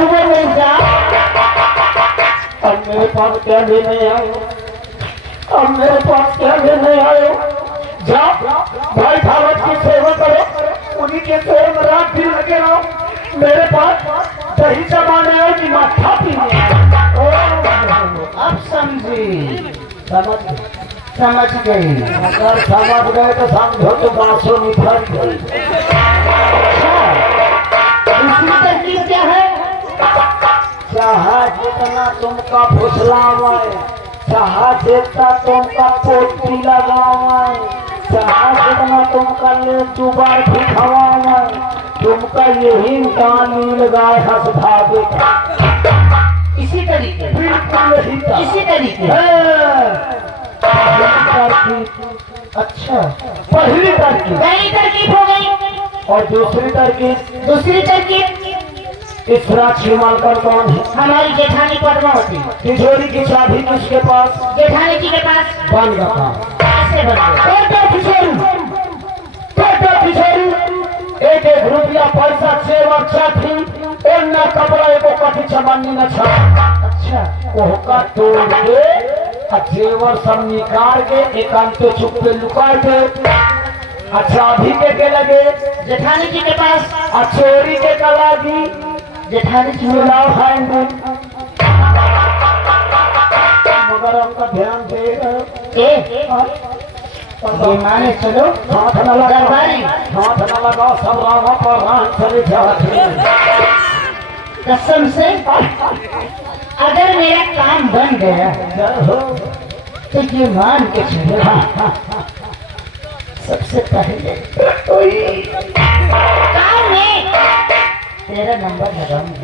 हुआ नहीं जा। अब मेरे पास क्या लेने आए, अब मेरे पास क्या लेने आए। जाओ भाई भावत की सेवा करो, उन्हीं के सेवा में रात दिन लगे रहो। मेरे पास दही जमाने आए कि माथा पीने। अब समझी, समझ गई। अगर समझ गए तो समझो तो बासों निफट गई। दूसरी तरकीब क्या है? चाहे जितना तुमका फुसलावे, चाहे जितना तुमका पोटी लगावे, चाहे जितना तुमका ले दुबार दिखावे, तुमका यही गाली लगाए हंस भागे। इसी तरीके, बिल्कुल यही था। इसी तरीके। अच्छा, पहली तरकीब, पहली तरकीब हो गई। और दूसरी तरकीब? दूसरी तरकीब, इस राक्षी मालकर कौन है? हमारी जेठानी पद्मावती। तिजोरी की चाबी किसके पास? जेठानी जी के पास। बन गया। कैसे बन गया? एक एक रुपया पैसा जेवर चाथी एन्ना कपड़ा एको कथी चमन्नी न छा। अच्छा, ओहका तोड़ के आ जेवर सब निकाल के एकांत चुप पे लुका दे। अच्छा अभी के लगे जेठानी जी के पास। आ चोरी के कलागी जेठानी जी मिलाओ खाएंगे, मगर हमका ध्यान देगा। माने चलो, हाथ न लगा, दरबारी हाथ न लगाओ, सब रामा पर रान चले जाते। कसम से अगर मेरा काम बन गया तो ये मान के चलो, सबसे पहले काम में तेरा नंबर लगाऊंगा।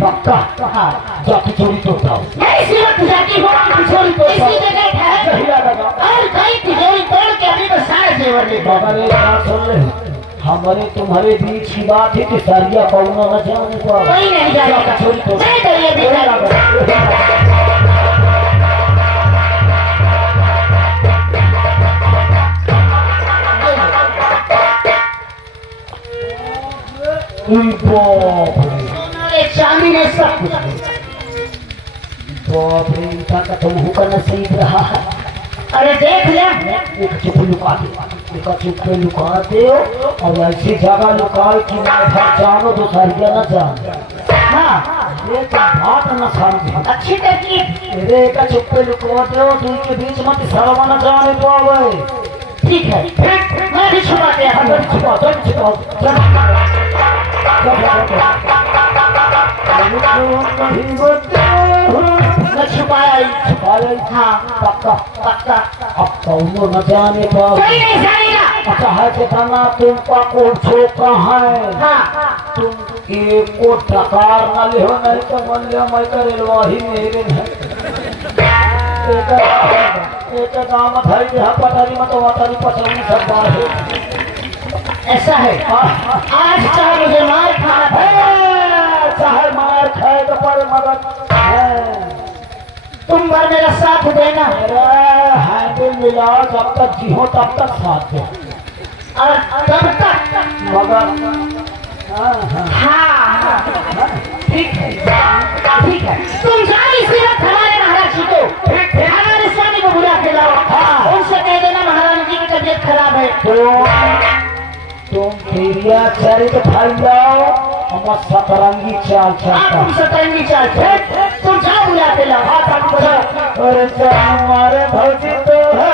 पक्का? हाँ, जाके चोरी तो उठाओ। मैं इसी वक्त जाती हूँ, चोरी तो इसी जगह ठहर कहिया लगा। और कहीं तिजोरी तोड़ के अभी तो सारे जेवर ले जाऊँ। मगर एक बात सुन ले, हमारे तुम्हारे बीच की बात है कि सरिया पौना न जाने को। कोई नहीं जाएगा। चोरी तो मैं तो ये भी चांदी ने सब कुछ बाप रे, इनका का तुम हुक्म नसीब रहा है। अरे देख ले, एक चुप लुका दे, एक चुप पे लुका दे और ऐसी जगह लुकाए कि मैं घर जानो तो सरिया न जान। हाँ ये तो बात न समझे। अच्छी तरकीब। अरे एक चुप पे लुकवा दो, दूर के बीच मत सरवा न जाने पावे। ठीक है, मैं भी छुपा दिया। जल्दी छुपाओ, जल्दी छुपाओ, मैं छुपाया ही। छुपाया। हाँ, पक्का? पक्का। अब कौनो न जाने पावे। कोई नहीं जानेगा। अच्छा है जितना तुमका को छोका है, हाँ, तुम एको टकार न ले हो, नहीं तो मन ले मैं करेलवा ही मेरे है। एक गाँव में भाई यहाँ पटारी में तो वातारी पचौनी सब बात है। ऐसा है। आज चाहे मुझे मार खाना पड़े, चाहे मार खाए तो पर मगर तुम भर मेरा साथ देना। हैंडल मिलाओ, जब तक जीहो तब तक साथ दे, और तब तक मगर हाँ, ठीक है, ठीक है। तुम जाओ इसी वक्त हमारे महाराज जी को, हमारे स्वामी को बुला के लाओ। हाँ, उनसे कह देना महाराज जी की तबीयत खराब है। तुम क्रिया चरित फैलाओ, हम सतरंगी चाल चलता। तुम सतरंगी चाल तुम जाओ बुला के लाओ। अरे हमारे भौजी तो है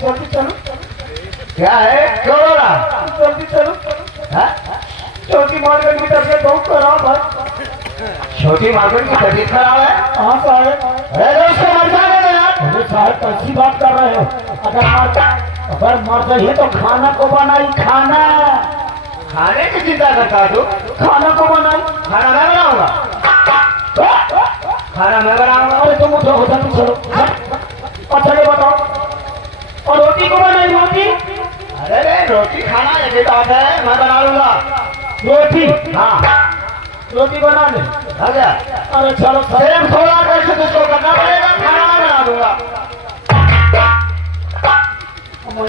जल्दी चलो। क्या है, क्यों रो रहा? जल्दी चलो। छोटी मार्केट की तबीयत बहुत खराब है। छोटी मार्केट की तबीयत खराब है? हाँ साहब। अरे उसको मर जाने दो यार। अरे साहब कैसी बात कर रहे हो? अगर मर जाइए तो खाना को बनाई, खाना खाने की चिंता करता है तू? खाना को बनाई। खाना मैं बनाऊंगा, खाना मैं बनाऊंगा। अरे तुम उठो, जल्दी चलो। अच्छा ये बताओ, और रोटी को बनाई? रोटी? अरे रे रोटी खाना एक बात है, मैं बना लूंगा। रोटी हाँ रोटी बना ले। आ गया। अरे चलो सेम थोड़ा कैसे तुझको करना पड़ेगा, खाना बना दूंगा।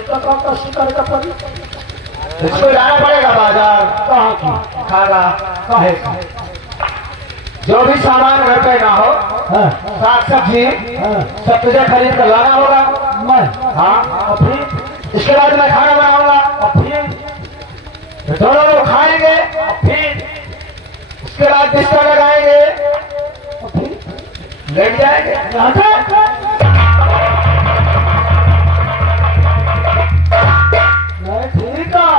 का कष्ट करेगा पड़ी। इसको जाना पड़ेगा बाजार, कहाँ की खाना काहे जो भी सामान घर पे ना हो, हाँ साग सब्जी हाँ सब तुझे खरीद कर लाना होगा। मैं हाँ और फिर इसके बाद मैं खाना बनाऊंगा, और फिर तो दोनों लोग खाएंगे, और फिर उसके बाद बिस्तर लगाएंगे, और फिर लेट जाएंगे। यहाँ से मैं ठीक है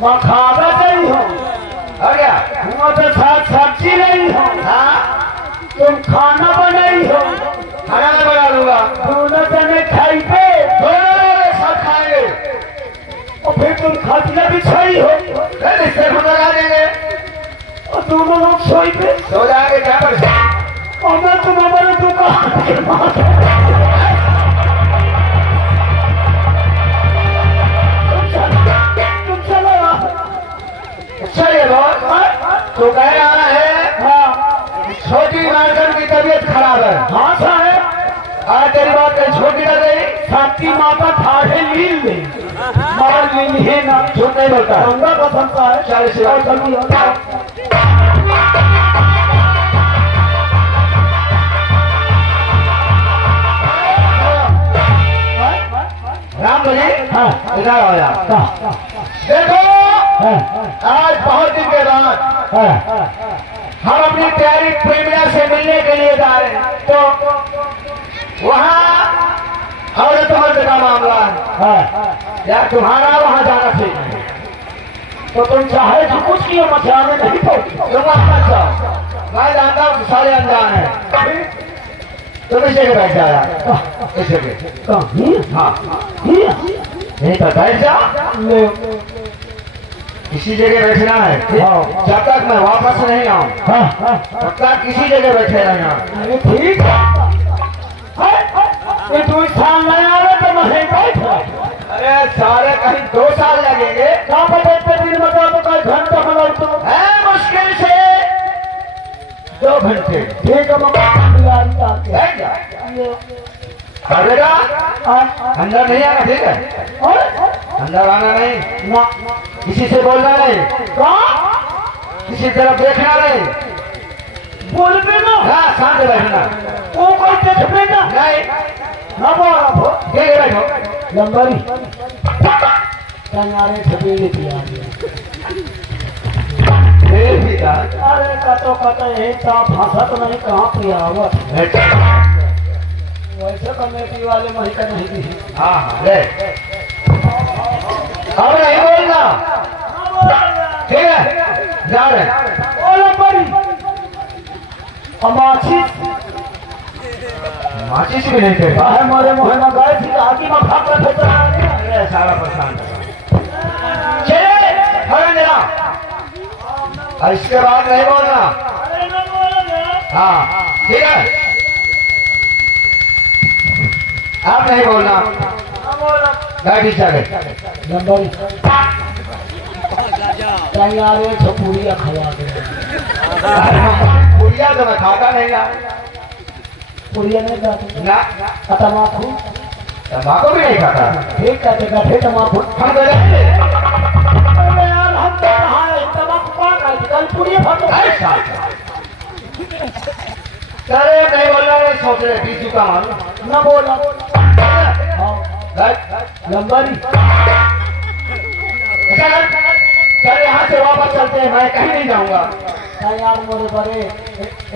मैं खाना नहीं हूँ हो गया। हुआ तो साथ सब्जी नहीं हो हाँ तुम खाना बनाई हो खाना मैं बना लूंगा, दोनों जने खाइबे दोनों लोग एक साथ खाएंगे, और फिर तुम खटिया बिछाई हो फिर बिस्तर को लगा देंगे, और दोनों लोग सोइबे सो जाएंगे। क्या परेशान, और मैं तुम हमारे दुकान के माथे तुम चलो चलिए बहुत तो कह रहा है हाँ छोटी मैडम की तबीयत खराब है। हाँ साहब आज तेरी बात कहीं छोटी लग गई, साथी माता ठाठे लील ले मगर लील है ना झूठ नहीं बोलता है। गंगा पसंद है चालीस और जल्दी आओ। राम जी हाँ इधर आओ यार। हाँ देखो हाँ आज बहुत दिन के बाद हाँ हम अपनी प्यारी प्रेमिया से मिलने के लिए जा रहे हैं, तो वहाँ औरत मर्द का मामला है हाँ यार, तुम्हारा वहाँ जाना चाहिए। तो तुम चाहे जो कुछ किया मचाने नहीं पड़ती तुम अपना चाहो, मैं जानता हूँ कि सारे अनजान है। तुम इस जगह बैठ जाया, इस जगह। हाँ नहीं तो बैठ जा, किसी जगह बैठना है जब तक मैं वापस नहीं आऊँ, तब तक किसी जगह बैठे रहना। ठीक है ये 2 साल नहीं आ रहे तो मैं बैठ अरे सारे कहीं 2 साल लगेंगे, कहाँ पर बैठते दिन बता तो कई घंटा बना तो है मुश्किल से 2 घंटे। ठीक है बैठ जा, कर देगा। अंदर नहीं आना, ठीक है? अंदर आना नहीं, ना किसी से बोलना नहीं, किसी तरफ देखना नहीं, बोल पे ना हाँ शांत बैठना वो कोई देखने ना नहीं। ना बोला भो ठीक है बैठो। लंबरी कंगारे छपेले दिया फिर भी था। अरे कतो ये साफ भाषा तो नहीं कहाँ पियावत बैठ। वैसे कमेटी वाले मही का नहीं दी हाँ हाँ ले, अब नहीं बोलना, ठीक है? जा रहे ओ लंबरी माचिस माचिस भी नहीं थे। काहे मारे मुहे में गए थी आगे में भाग रहे थे अरे सारा परेशान चले हरण जरा, और इसके बाद नहीं बोलना। हाँ ठीक है, आप नहीं बोलना, गाड़ी चले। लंबरी कंगारे छपुरिया खवा दे पुड़िया तो मैं खाता नहीं ना, पुरिया नहीं जाते ना तमाकू तम्बाकू भी नहीं खाता। ठीक कहते बैठे तमाकू हम तो अरे यार हम तो कहाँ है तमाकू कहाँ खाई कल पुरिया भागो अरे नहीं बोलना, नहीं सोच रहे बीजू का मालूम ना बोला हाँ बैठ। लंबरी चल यहाँ से वापस चलते हैं, मैं कहीं नहीं जाऊंगा। यार मोरे बड़े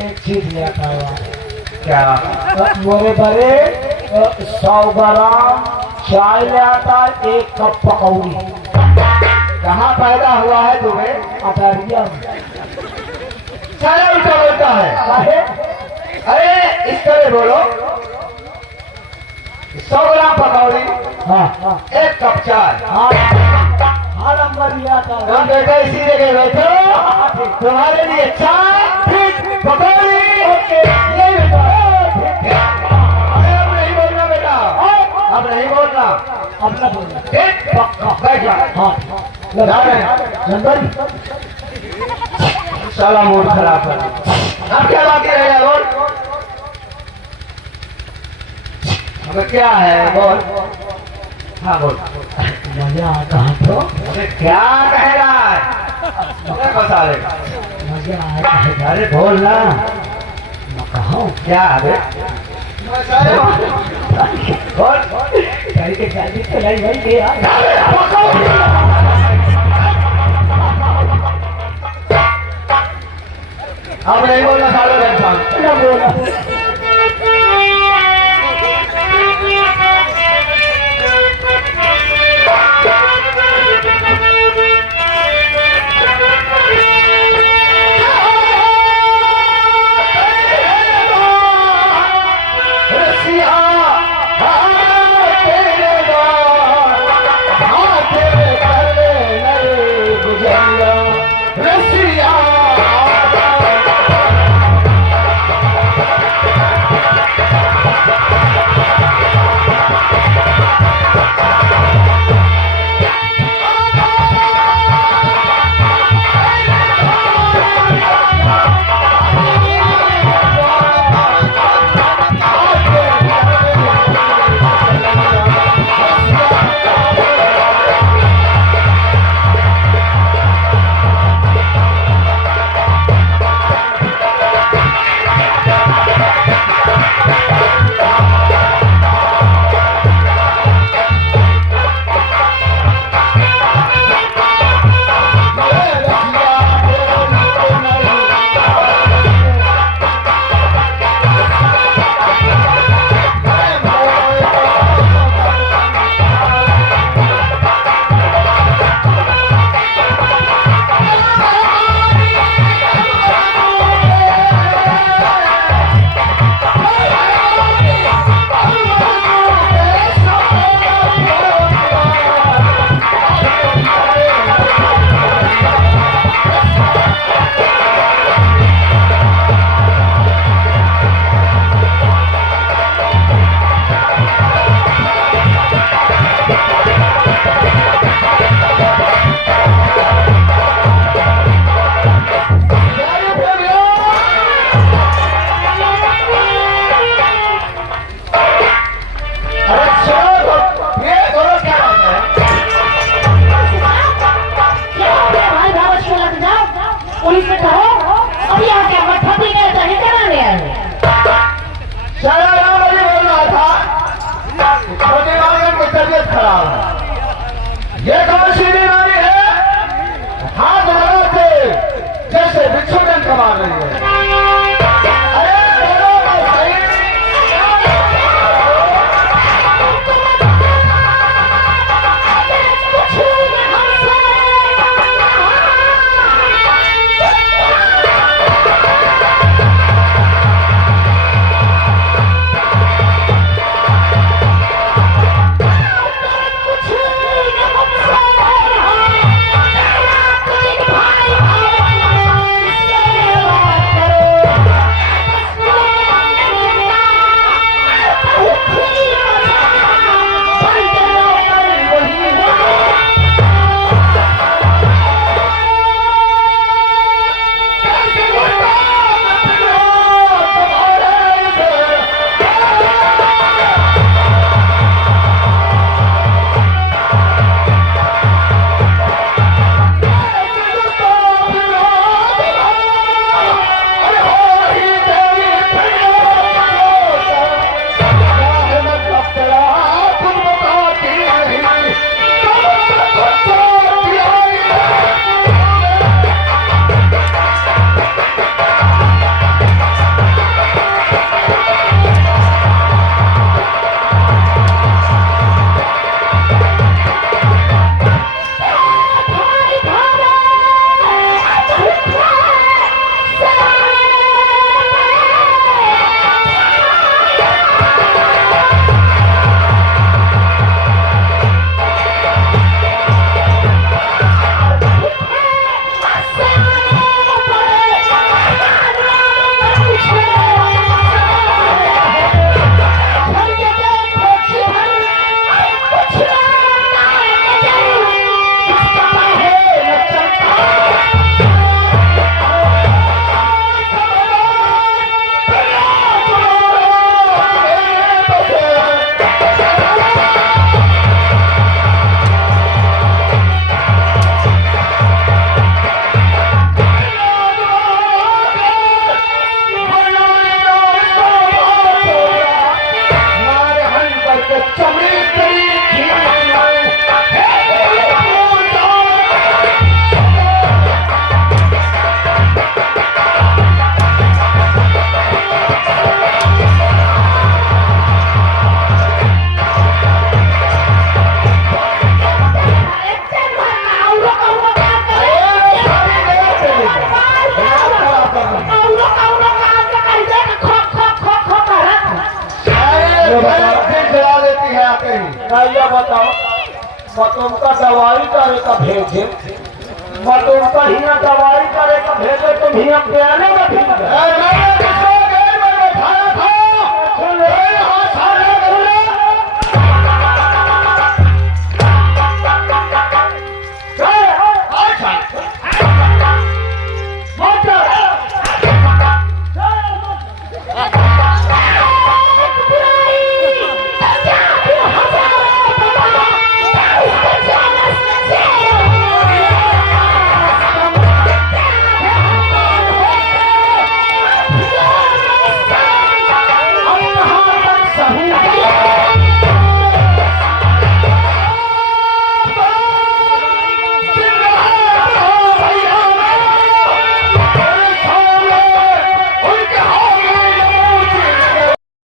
एक चीज ले आता है क्या? मोरे बड़े 100 ग्राम चाय ले आता है, 1 कप पकौड़ी। कहाँ पैदा हुआ है तुम्हें? अटारिया में सारा उल्टा बोलता है। काहे? अरे इस तरह बोलो, 100 ग्राम पकौड़ी, हाँ 1 कप चाय। हाँ लंबरी आता है हम बेटा इसी जगह बैठो, तुम्हारे लिए चाय पकौड़ी। ये बेटा अरे अब नहीं बोलना बेटा, अब नहीं बोलना, अपना बोलना ठीक? बैठ जा। हाँ जा रहे हैं नंबर साला मूड खराब है। अब क्या बाकी रह गया बोल, हमें क्या है बोल। हाँ बोल, मजा आता है तो अरे क्या कह रहा है, अरे बता रहे, मजा आता है। अरे बोल ना, मैं कहूँ क्या है बोल। गाड़ी के गाड़ी चलाई भाई दे यार। अब नहीं बोलना सालों इंसान। ना बोला का भेजे मैं तो कहीं ना दवाई करे का भेजे तुम ही अब बयाने में भी